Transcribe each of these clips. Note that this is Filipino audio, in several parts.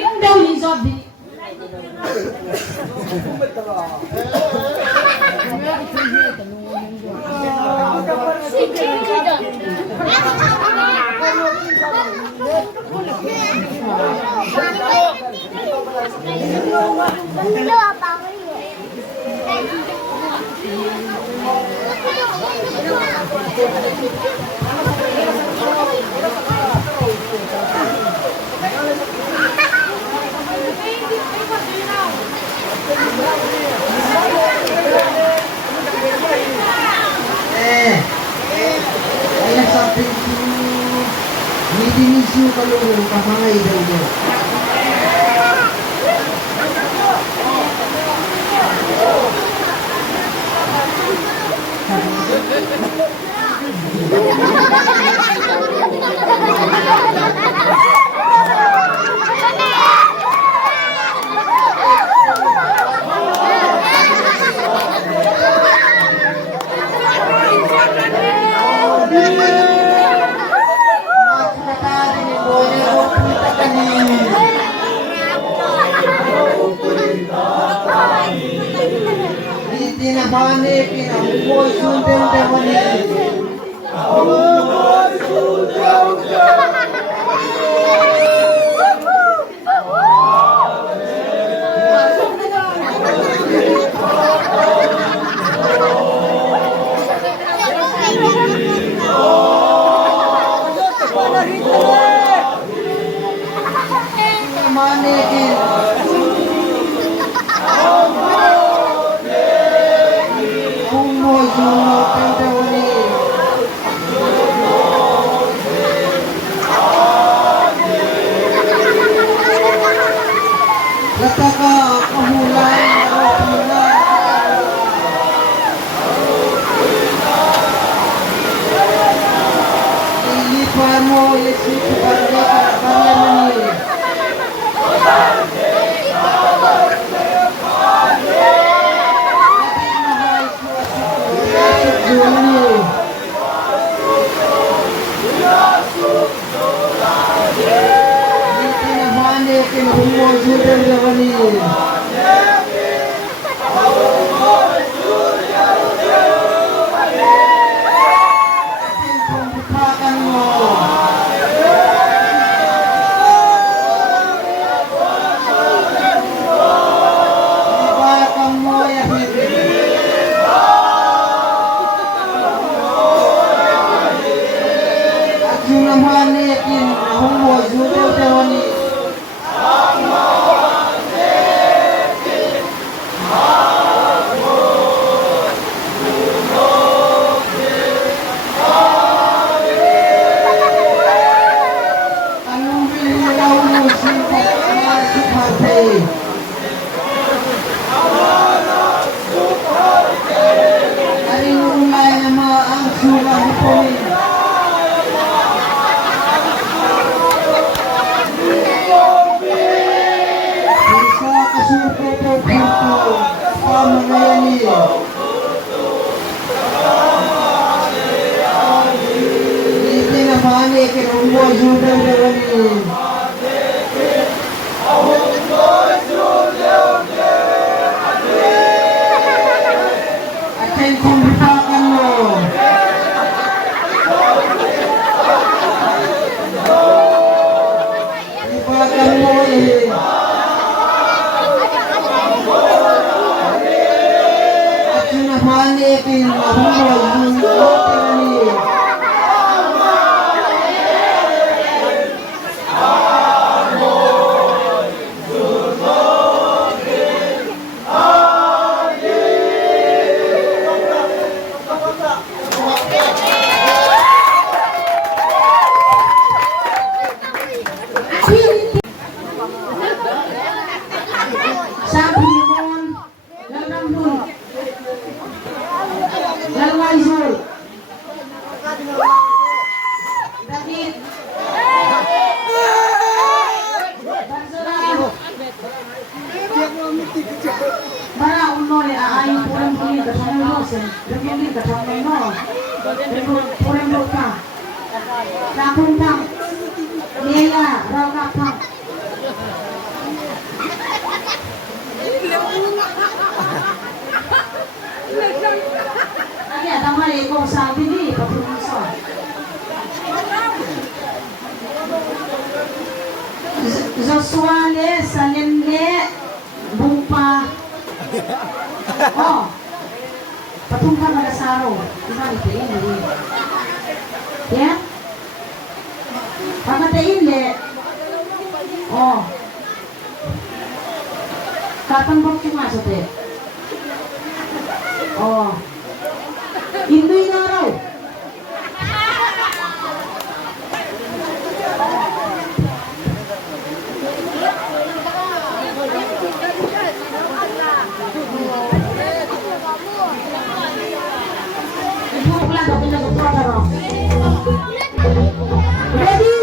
Yung daw ni Zobi. Kaya sabi ko, hindi nisyo kalungan kamay daw niya. Tinabane pinahumoy sundel demone. Yaya, rakapang. Ay, ada mali ko sabi ni papunso. Josuale, Salemle, Bumpa. Oh. Patungka malasaro. Diba ito yun? Yeah? Pagkatayin le. Oh. Katambok yung aso te. Oh. Indoy na raw. Ready?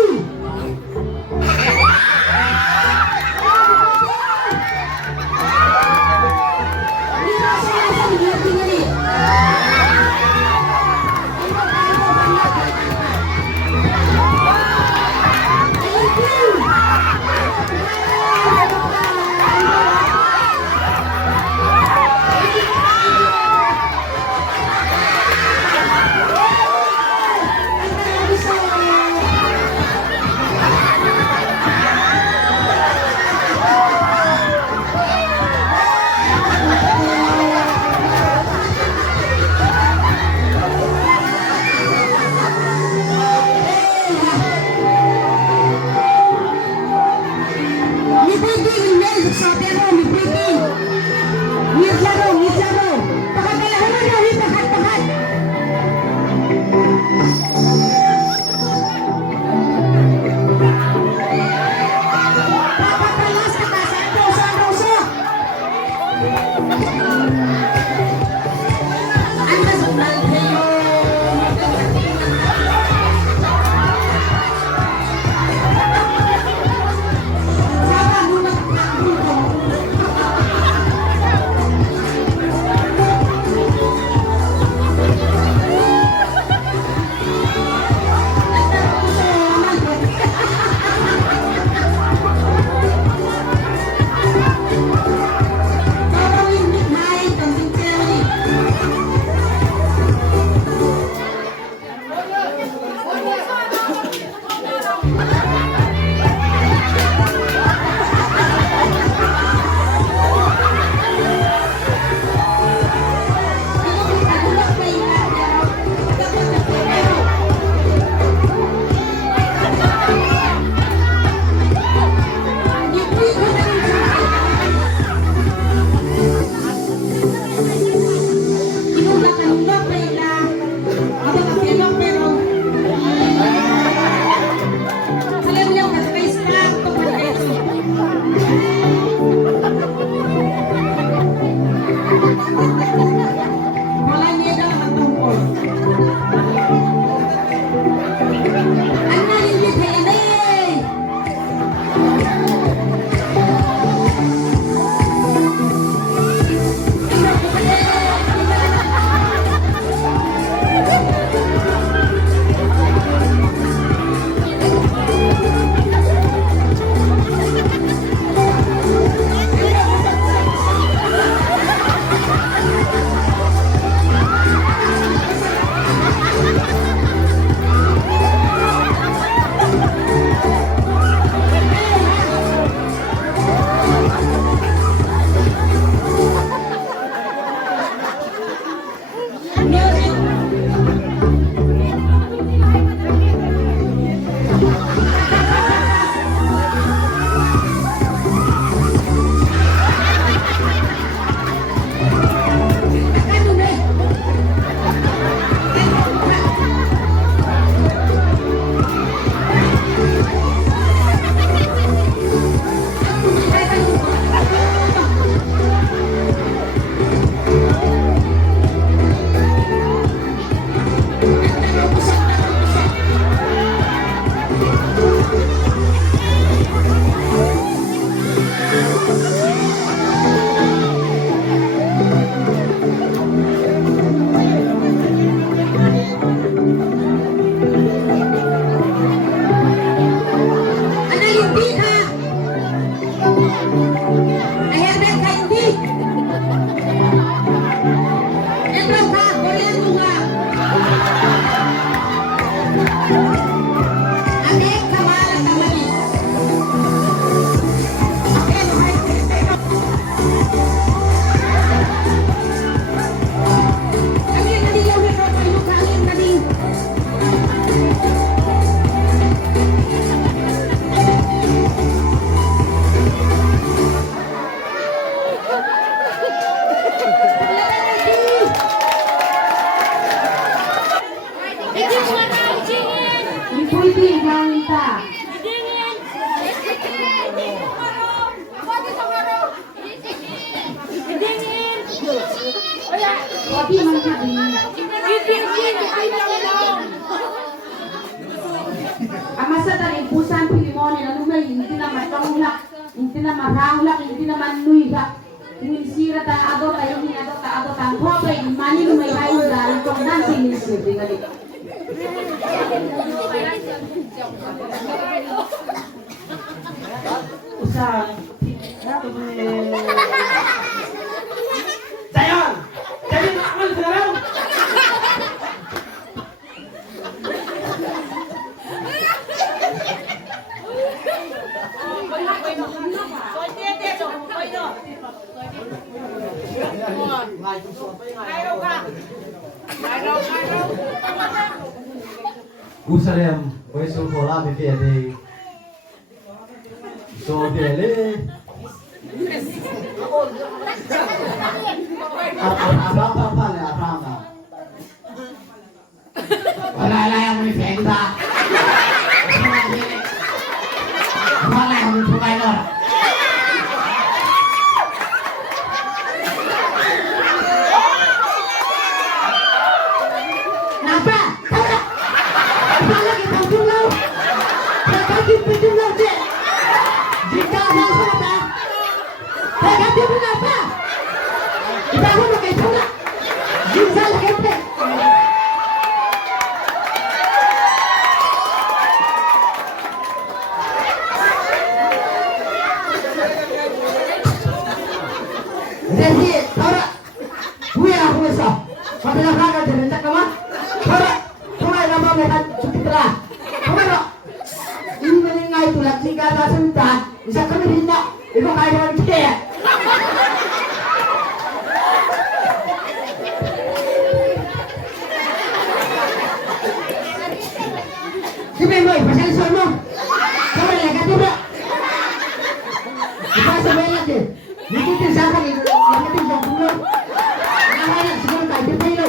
na marahulak, hindi na manuiga. Minsira ta ado tayo ni ado ta ko pa mani no may hayo dahil kung dancing minsir dingali. Usa Dayan! Dayan! Amal ka na lang! Usalem, oi so kola be de. So dele. Apa le apa. Wala la yang ni fenda. Wala yang ni tukai lor. Napa? Apa lagi tampung lau? Kaki pinjam lau je. Jika ada apa? Kaki pinjam apa? Kita mau pakai coba. Jika lagi apa? Jadi, tahu gue aku besar. Pada nak jadi tak kemana? Thora nama mereka cukup telah. Kamu ini menengah itu lagi kata sebentar. Bisa kami hendak ibu kaya orang kita. Kita mau pasal sono. Kamu lagi tu tak? Kita sebentar lagi. Nikita siapa ni? Yang itu yang dulu. Namanya sebelum kaya tu dulu.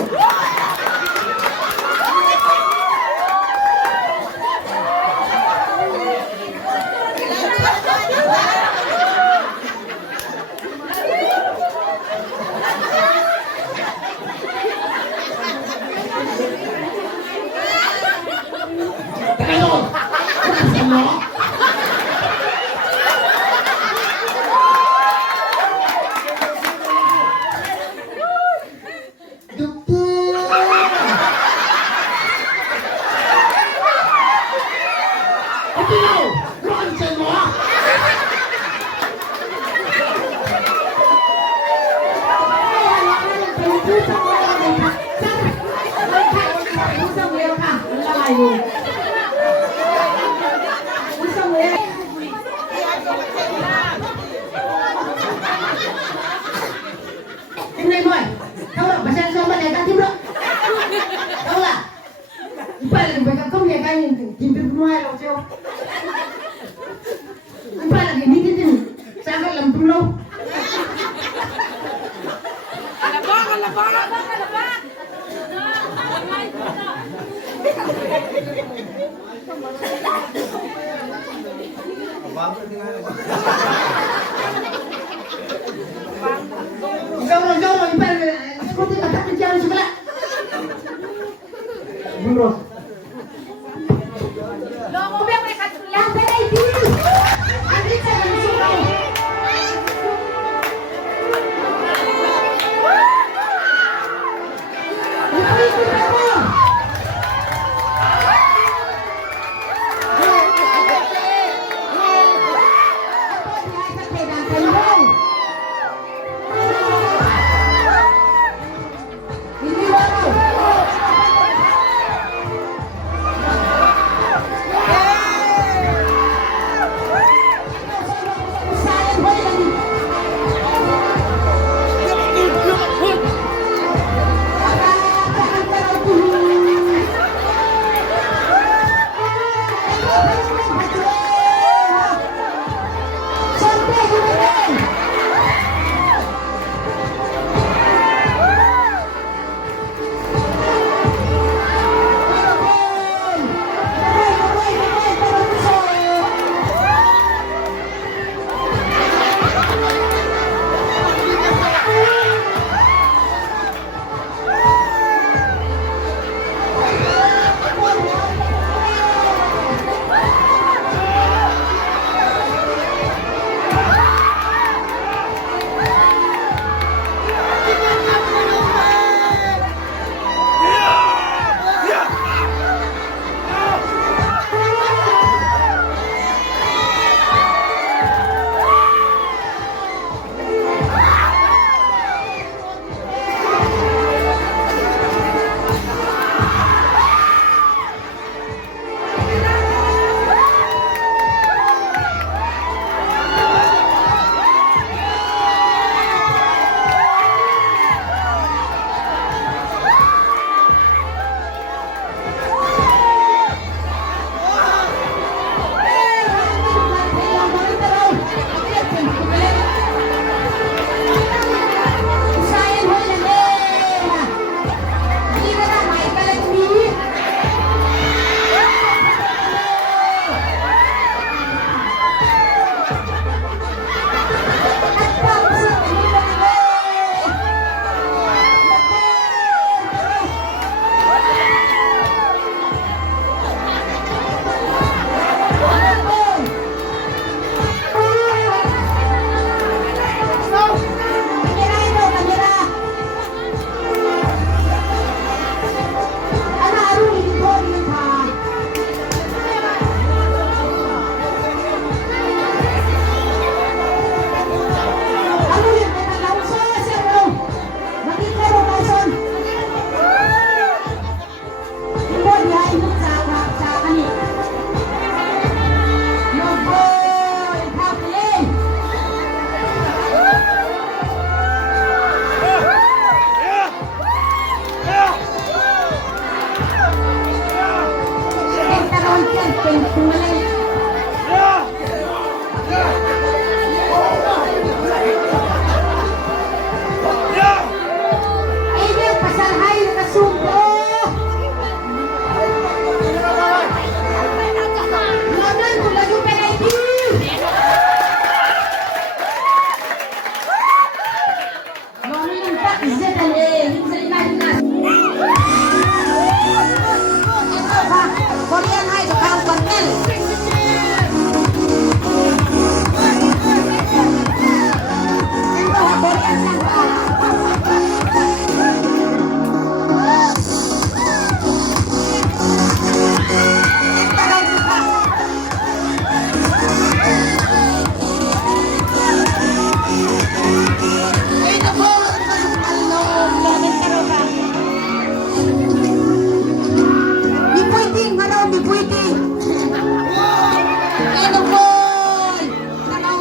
Ini nung boy. Kalau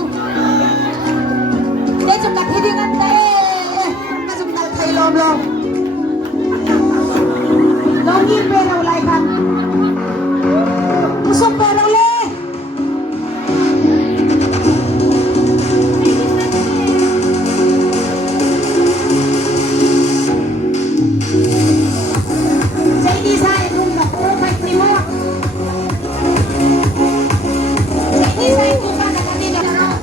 dia suka hidingan deh. Kasih kita thay lom lom. Longin pero ulay kan. Usok pero le. Jadi saya nunggu perfect ni mo. Jadi saya bukan ada di dalam.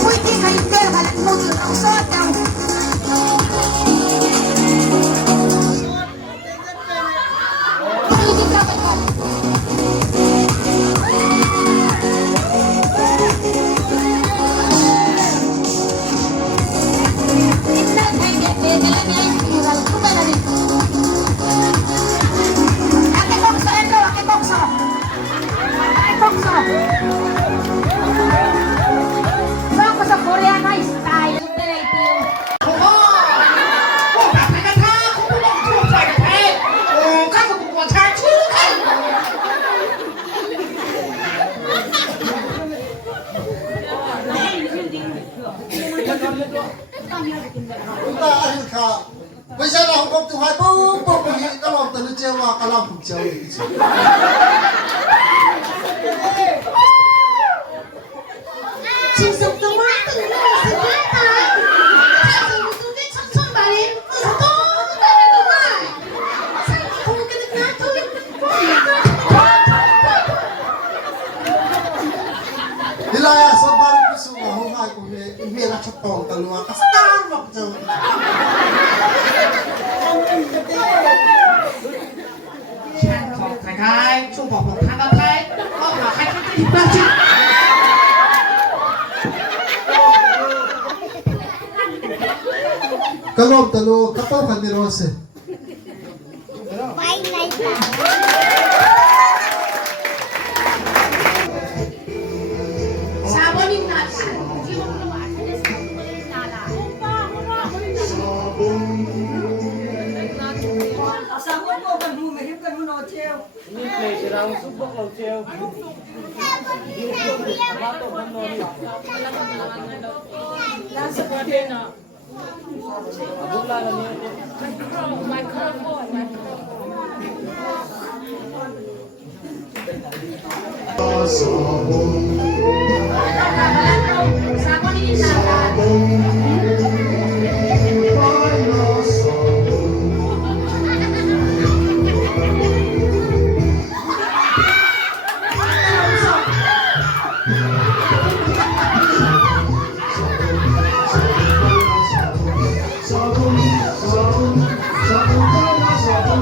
Pwede kayo pero kalat mo yun ang sot daw. Pwede ka ba ba? Inna kayo de la niya igual ko ba na rin? Ake bokso endo, ake bokso. Ake bokso. Saan ko sa Koreano style operator. โอ้โหพวกแบบไหนกันท่าคุณผู้ชมช่วยใส่กระเพาะโอ้ข้าก็กลัวชาชื่อใคร Chúng ta ăn khá. Bây giờ là không có từ hai bố bố bố hiện các lòng tấn chơi vào các lòng cũng chơi. Chính sống trong mắt từng ngày sẽ biết ta. Hãy dùng tôi viết trong trong bài đến ở đó ta về tận lại. Sao không có cái được ngã thôi. Hilaya sa baru pisu nga hungai ko me la chatong talua ka star mak jo. Khai chung bỏ một thang cao khai có là khai khai khai khai chứ Kalom talo kapaw kan ni Rose. Sabonin natin. Sabonin natin.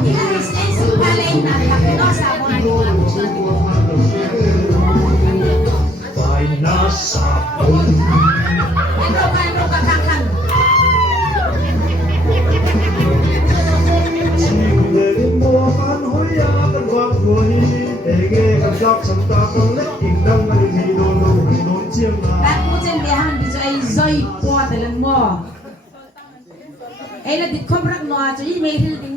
Yes, es un paleta de la que no sabonin. Ito kakakan. Bạn muốn trên bề hàng thì cho ai dây qua tới lần mò. Ấy là thịt không rắc nòa cho ý mê thì tình mò.